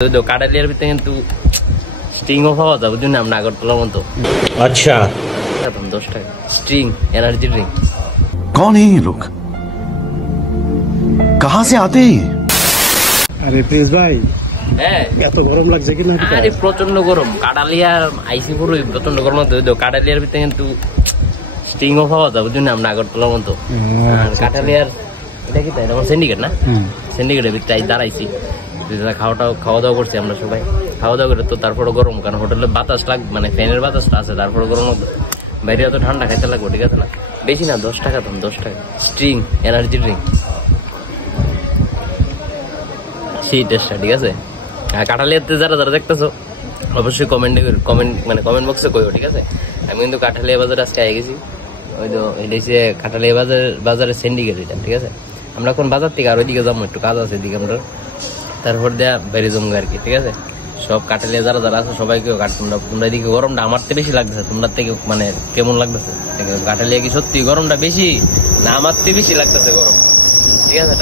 কাটালিয়ার ভিতরে কিন্তু স্ট্রিংও পাওয়া যাবে বুঝুন আমরা আগরতলার মতো। अच्छा 10 টাকা স্ট্রিং এনার্জি ড্রিঙ্ক। कौन है ये लोग, कहाँ से आते हैं? আরে প্রিন্স ভাই হ্যাঁ এত গরম লাগছে কি না? আরে প্রচন্ড গরম কাটালিয়া আইসি পুরো প্রচন্ড গরম। কাটালিয়ার ভিতরে কিন্তু স্ট্রিংও পাওয়া যাবে বুঝুন আমরা আগরতলার মতো। আর কাটালিয়ার এটা কি তাই আমার সিন্ডিকেট না, সিন্ডিকেটের ভিতরে দাঁড়াইছি খাওয়া দাওয়া করছি আমরা সবাই। খাওয়া দাওয়া করে তো তারপরে গরম, কারণ হোটেলে বাতাস লাগ মানে ফ্যানের বাতাসটা আছে, তারপরে গরম বাইরে তো ঠান্ডা খাইতে লাগবে, ঠিক আছে না? বেশি না 10 টাকা দাম, 10 টাকা স্ট্রিং এনার্জি ড্রিঙ্ক সেই টেস্টটা, ঠিক আছে? আর কাঁঠালিয়াতে যারা যারা দেখতেছো অবশ্যই কমেন্ট বক্সে কইও, ঠিক আছে? আমি কিন্তু কাঁঠালিয়া বাজারে আজকে আগে গেছি, ওই তো এটা হচ্ছে কাঁঠালিয়া বাজারের সিন্ডিকেট এটা, ঠিক আছে? আমরা কোন বাজার থেকে আর ওইদিকে যাবো, একটু কাজ আছে এদিকে আমরা, তারপর দেয়া বেরিয়ে জমবে আর কি, ঠিক আছে? সব কাটালিয়া যারা যারা আছে সবাইকে তোমরা এদিকে গরমটা আমার থেকে বেশি লাগতেছে, তোমরা থেকে মানে কেমন লাগতেছে? কাটালিয়া কি সত্যি গরমটা বেশি না আমার থেকে বেশি লাগতেছে গরম? ঠিক আছে।